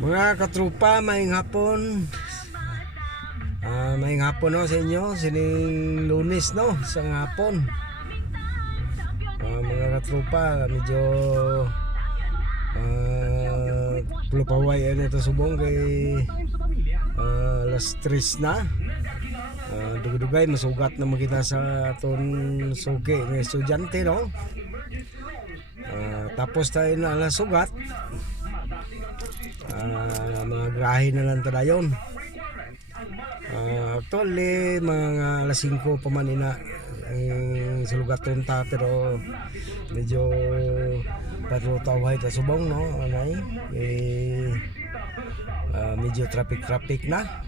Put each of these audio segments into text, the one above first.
Mga katrupa, maing hapon. Maing hapon no sa inyo. Sining Lunes no, isang hapon. Mga katrupa, medyo pulupaway ito subong kay alas 3 na. Dugay-dugay masugat na makita sa aton sugi ng estudyante no. Tapos tayo na alas sugat. Mga grahe na lang tadayon. Actually mga alas 5 pa man ina ang sulugat tunta, pero medyo patutaway ta subong no anay medyo traffic na.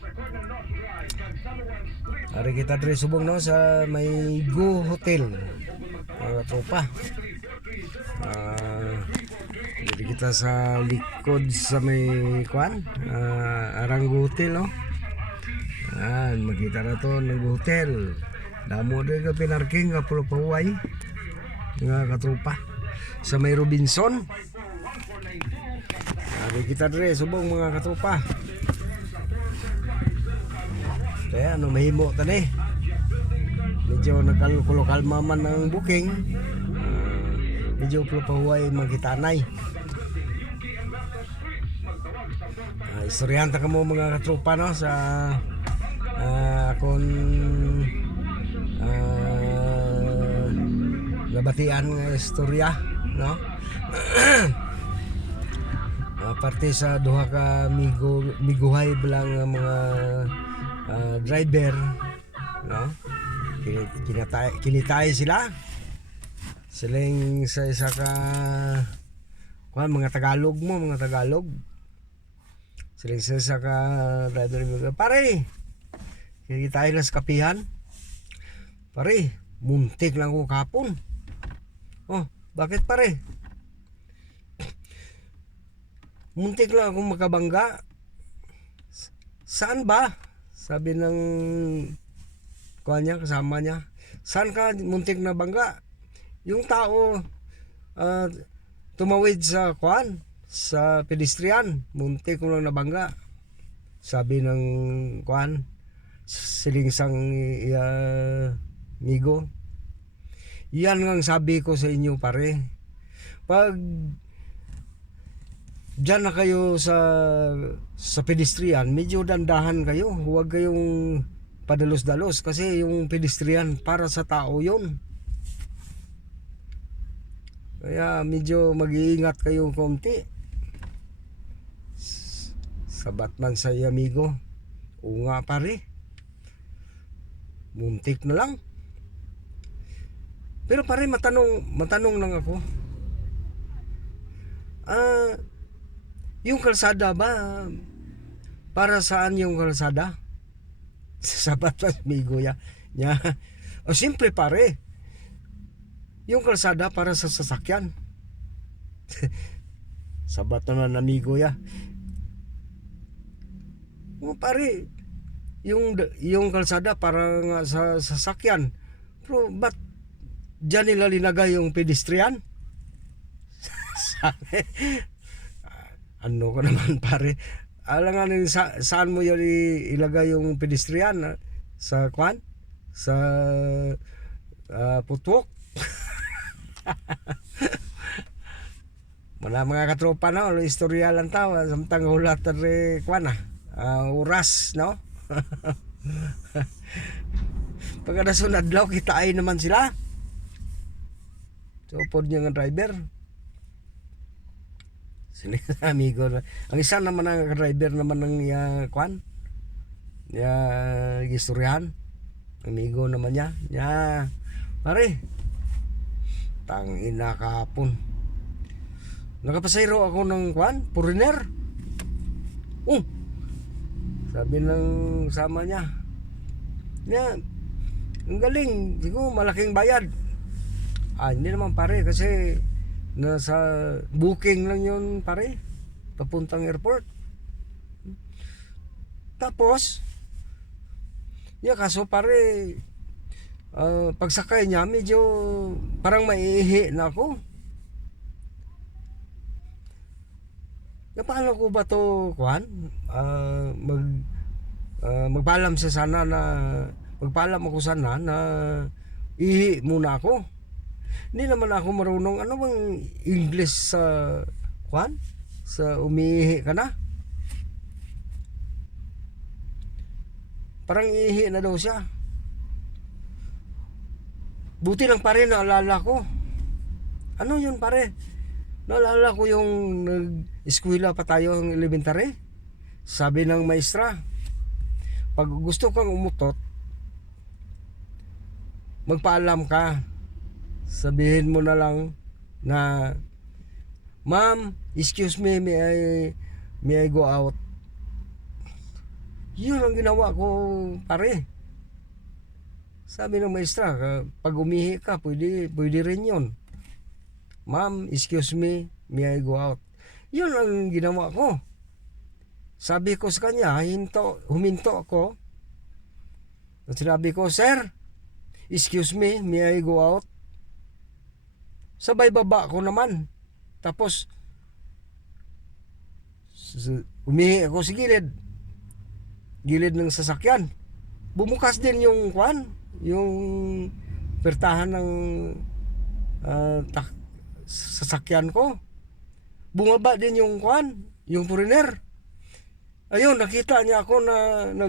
Ari kita diri subong no sa may Go Hotel mga tropa. Dito kita sa likod sa may kuan Arango Hotel no. Makita na to ng hotel. Damo din ka pinarking ka pulupahuay nga katropa sa may Robinson. Kita diri subong mga katropa. Kaya ano mahimo tani. Medyo nagkalkulokal man ang booking. Medyo pulupahuay magitanay. Istoryahan ta kamo mga katropa no sa akon nabatian nga istorya no. Parte sa duha ka miguhay bilang mga driver no, kinitay sila siling sa isa ka kuan mga Tagalog siling sa isa ka driver pare kinitay na sa kapihan pare muntik lang ko kapon. Oh, bakit pare? Muntik lang akong makabangga. Saan ba? Sabi ng kuha niya, kasama niya. Saan ka muntik na bangga? Yung tao tumawid sa kuan, sa pedestrian. Muntik ko lang nabangga. Sabi ng kuan, silingsang migo. Yan ang sabi ko sa inyo pare. Pag diyan na kayo sa pedestrian, medyo dandahan kayo. Huwag kayong padalos-dalos kasi yung pedestrian para sa tao yun. Kaya medyo mag-iingat kayo konti. Sabat man sa amigo. Oo nga pare. Muntik na lang. Pero pare matanong lang ako. Yung kalsada ba, para saan yung kalsada? Sabat pa amigo ya. O simple pare. Yung kalsada para sa sasakyan. Sabat naman amigo ya. O pare, yung kalsada para nga sa sasakyan. Pero ba't diyan nila linagay yung pedestrian? Ano ko naman pare, alangan saan mo yun ilagay yung pedestrian sa kwan, sa putok. Mga katropa no, istorya lang tawa samtang hulat ri kwan oras no. Pagkada sunod law kita ay naman sila. So pod niya nga driver. Sila amigo na. Ang isa naman ang driver naman ng kwan. Gistoryahan. Amigo naman niya. Pare. Tang ina kahapon. Nakapasayro ako ng kwan, foreigner. Sabi ng sama niya. Ang galing, siguro malaking bayad. Hindi naman pare kasi nasa booking lang yun pare papuntang airport. Tapos kaso pare pagsakay niya medyo parang maiihi na ako. paano ko ba to kuan? Magpaalam sa sana na magpaalam ako sana na ihi muna ako. Hindi naman ako marunong ano bang English sa kuan? Sa umihi ka na. Parang ihi na daw siya. Buti lang pare naalala ko. Ano yun pare? Naalala ko yung nag-eskwela pa tayo ng elementary. Sabi ng maestra, pag gusto kang umutot, magpaalam ka. Sabihin mo na lang na, "Ma'am, excuse me, may I go out?" Yun ang ginawa ko pare. Sabi ng maestra, pag umihi ka, pwede rin yun. "Ma'am, excuse me, may I go out?" Yun ang ginawa ko. Sabi ko sa kanya, huminto ako. At sinabi ko, "Sir, excuse me, may I go out?" Sabay baba ko naman. Tapos, umihi ako sa gilid ng sasakyan. Bumukas din yung kwan, yung pertahan ng sasakyan ko. Bumaba din yung kwan, yung foreigner. Ayun, nakita niya ako na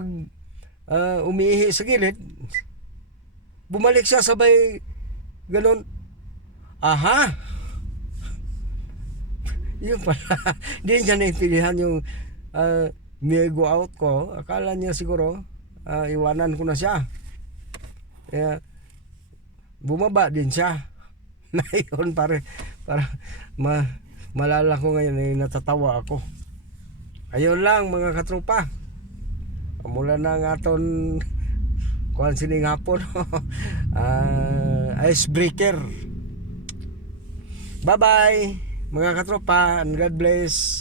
umiihi sa gilid. Bumalik siya sabay ganun. Aha! Yun pala. Di niya naintindihan yung may go out ko. Akala niya siguro iwanan ko na siya. Kaya bumaba din siya. Na yun para malala ko ngayon ay natatawa ako. Ayun lang mga katropa. Mula na nga aton kuhan sining hapon. Icebreaker. Bye bye mga katropa and God bless.